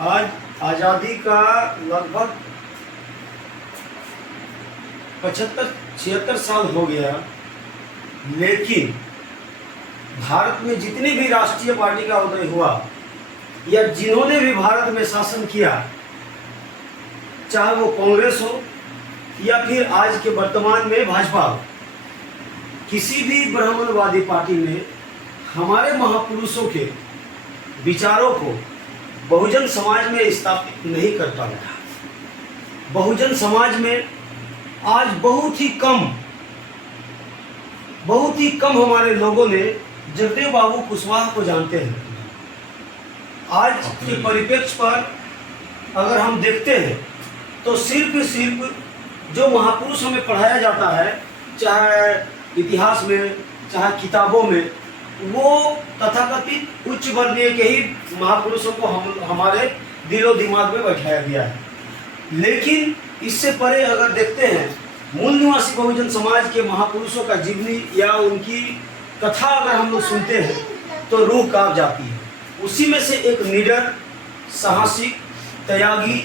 आज आज़ादी का लगभग 75-76 साल हो गया, लेकिन भारत में जितनी भी राष्ट्रीय पार्टी का उदय हुआ या जिन्होंने भी भारत में शासन किया, चाहे वो कांग्रेस हो या फिर आज के वर्तमान में भाजपा हो, किसी भी ब्राह्मणवादी पार्टी ने हमारे महापुरुषों के विचारों को बहुजन समाज में स्थापित नहीं कर पाया। बहुजन समाज में आज बहुत ही कम हमारे लोगों ने जगदेव बाबू कुशवाहा को जानते हैं। आज के परिप्रेक्ष्य पर अगर हम देखते हैं तो सिर्फ जो महापुरुष हमें पढ़ाया जाता है, चाहे इतिहास में चाहे किताबों में, वो तथाकथित उच्च वर्गीय के ही महापुरुषों को हमारे दिलो दिमाग में बैठाया गया है। लेकिन इससे परे अगर देखते हैं, मूल निवासी बहुजन समाज के महापुरुषों का जीवनी या उनकी कथा अगर हम लोग सुनते हैं तो रूह कांप जाती है। उसी में से एक निडर, साहसिक, त्यागी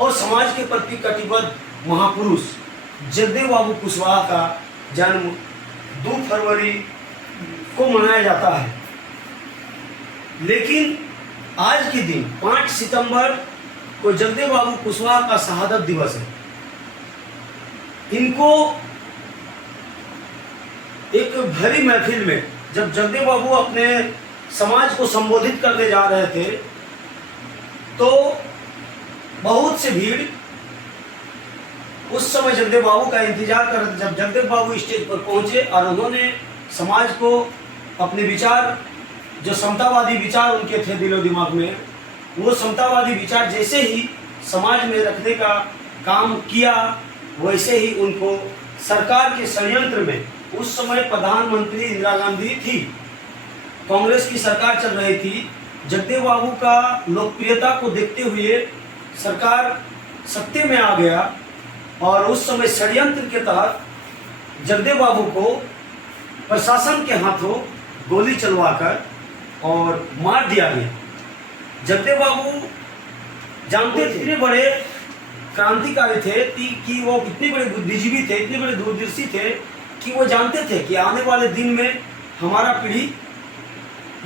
और समाज के प्रति कटिबद्ध महापुरुष जगदेव बाबू कुशवाहा का जन्म 2 फरवरी को मनाया जाता है। लेकिन आज के दिन 5 सितंबर को जगदेव बाबू कुशवाहा का शहादत दिवस है। इनको एक भरी महफिल में जब जगदेव बाबू अपने समाज को संबोधित करने जा रहे थे तो बहुत से भीड़ उस समय जगदेव बाबू का इंतजार कर रहे थे। जब जगदेव बाबू स्टेज पर पहुंचे और उन्होंने समाज को अपने विचार, जो समतावादी विचार उनके थे दिलो दिमाग में, वो समतावादी विचार जैसे ही समाज में रखने का काम किया, वैसे ही उनको सरकार के षड्यंत्र में, उस समय प्रधानमंत्री इंदिरा गांधी थी, कांग्रेस की सरकार चल रही थी। जगदेव बाबू का लोकप्रियता को देखते हुए सरकार सत्ते में आ गया और उस समय षड्यंत्र के तहत जगदेव बाबू को प्रशासन के हाथों गोली चलवाकर और मार दिया गया। जगदेव बाबू जानते थे, इतने बड़े क्रांतिकारी थे कि वो इतने बड़े बुद्धिजीवी थे, इतने बड़े दूरदर्शी थे कि वो जानते थे कि आने वाले दिन में हमारा पीढ़ी,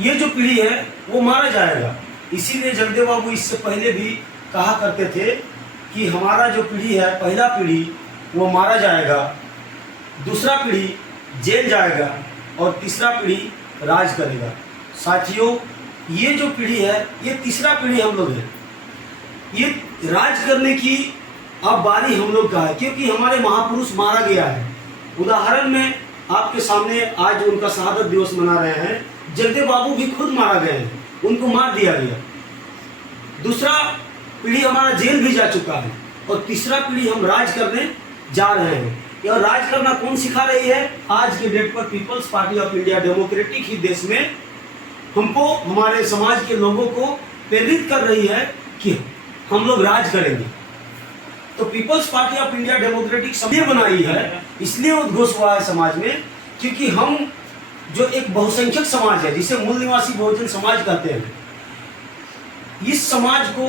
ये जो पीढ़ी है वो मारा जाएगा। इसीलिए जगदेव बाबू इससे पहले भी कहा करते थे कि हमारा जो पीढ़ी है, पहला पीढ़ी वो मारा जाएगा, दूसरा पीढ़ी जेल जाएगा और तीसरा पीढ़ी राज करेगा। साथियों, ये जो पीढ़ी है, ये तीसरा पीढ़ी हम लोग हैं। ये राज करने की अब बारी हम लोग का है, क्योंकि हमारे महापुरुष मारा गया है। उदाहरण में आपके सामने आज उनका शहादत दिवस मना रहे हैं। जगदेव बाबू भी खुद मारा गए हैं, उनको मार दिया गया। दूसरा पीढ़ी हमारा जेल भी जा चुका है और तीसरा पीढ़ी हम राज करने जा रहे हैं। और राज करना कौन सिखा रही है? आज के डेट पर People's Party of India Democratic ही देश में हमको, हमारे समाज के लोगों को प्रेरित कर रही है कि हम लोग राज करेंगे। तो People's Party of India Democratic समिति बनाई है, इसलिए उद्घोष हुआ है समाज में, क्योंकि हम जो एक बहुसंख्यक समाज है, जिसे मूल निवासी बहुजन समाज कहते हैं, इस समाज को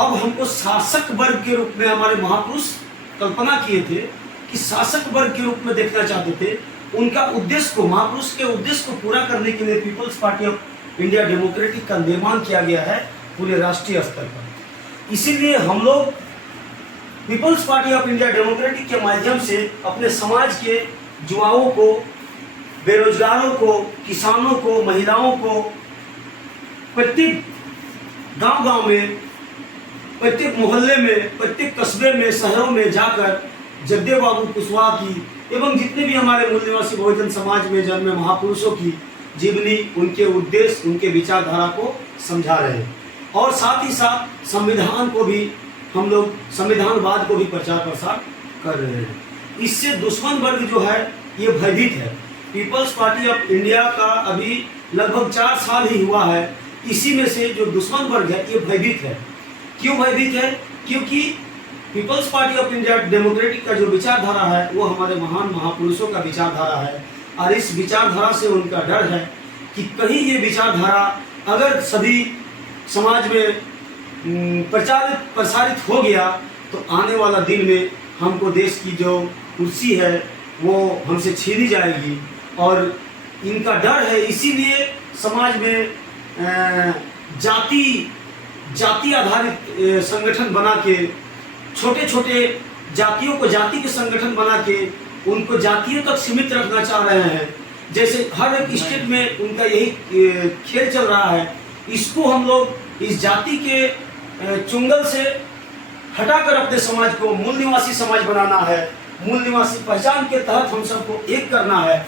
अब हमको शासक वर्ग के रूप में हमारे महापुरुष कल्पना किए थे कि शासक वर्ग के रूप में देखना चाहते थे। उनका उद्देश्य को, महापुरुष के उद्देश्य को पूरा करने के लिए People's Party of India Democratic का निर्माण किया गया है पूरे राष्ट्रीय स्तर पर। इसीलिए हम लोग People's Party of India Democratic के माध्यम से अपने समाज के युवाओं को, बेरोजगारों को, किसानों को, महिलाओं को, प्रत्येक गांव-गांव में, प्रत्येक मोहल्ले में, प्रत्येक कस्बे में, शहरों में जाकर जगदेव बाबू कुशवाहा की एवं जितने भी हमारे मूल निवासी बहुजन समाज में जन्मे महापुरुषों की जीवनी, उनके उद्देश्य, उनके विचारधारा को समझा रहे हैं। और साथ ही साथ संविधान को भी हम लोग, संविधानवाद को भी प्रचार प्रसार कर रहे हैं। इससे दुश्मन वर्ग जो है ये भयभीत है। पीपल्स पार्टी ऑफ इंडिया का अभी लगभग 4 साल ही हुआ है। इसी में से जो दुश्मन वर्ग है ये भयभीत है। क्यों भयभीत है? क्योंकि People's Party of India Democratic का जो विचारधारा है वो हमारे महान महापुरुषों का विचारधारा है, और इस विचारधारा से उनका डर है कि कहीं ये विचारधारा अगर सभी समाज में प्रसारित हो गया तो आने वाला दिन में हमको देश की जो कुर्सी है वो हमसे छीनी जाएगी। और इनका डर है, इसीलिए समाज में जाति आधारित संगठन बना के, छोटे छोटे जातियों को जाति के संगठन बना के उनको जातियों तक सीमित रखना चाह रहे हैं। जैसे हर एक स्टेट में उनका यही खेल चल रहा है। इसको हम लोग इस जाति के चुंगल से हटाकर अपने समाज को मूल निवासी समाज बनाना है। मूल निवासी पहचान के तहत हम सबको एक करना है,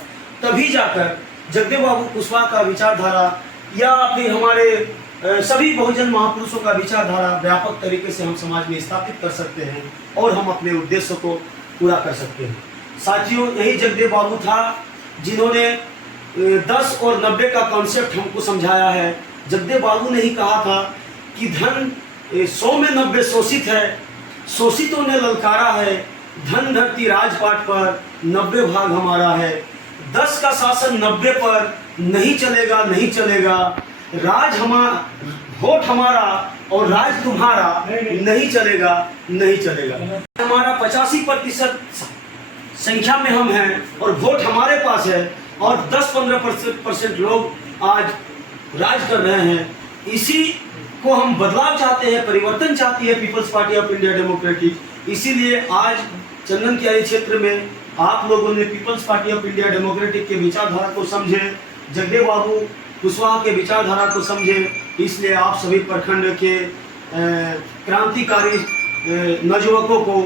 तभी जाकर जगदेव बाबू कुशवाहा का विचारधारा या फिर हमारे सभी बहुजन महापुरुषों का विचारधारा व्यापक तरीके से हम समाज में स्थापित कर सकते हैं और हम अपने उद्देश्य को पूरा कर सकते हैं। साथियों, यही जगदेव बाबू था जिन्होंने 10 और 90 का कॉन्सेप्ट हमको समझाया है। जगदेव बाबू ने ही कहा था कि धन 100 में 90 शोषित है, शोषितों ने ललकारा है, धन धरती राजपाट पर 90 भाग हमारा है। 10 का शासन 90 पर नहीं चलेगा, नहीं चलेगा। राज वोट हमारा और राज तुम्हारा नहीं चलेगा, नहीं चलेगा। हमारा 85% संख्या में हम हैं और वोट हमारे पास है और 10-15% लोग आज राज कर रहे हैं। इसी को हम बदलाव चाहते हैं, परिवर्तन चाहती है People's Party of India Democratic. इसीलिए आज चंदन कियारी क्षेत्र में आप लोगों ने People's Party of India Democratic के विचारधारा को समझे, जगदेव बाबू कुशवाहा के विचारधारा को समझे। इसलिए आप सभी प्रखंड के क्रांतिकारी नवयुवकों को,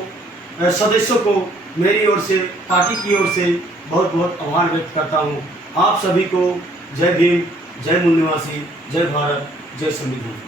सदस्यों को मेरी ओर से, पार्टी की ओर से बहुत बहुत आभार व्यक्त करता हूँ। आप सभी को जय भीम, जय मूल निवासी, जय भारत, जय संविधान।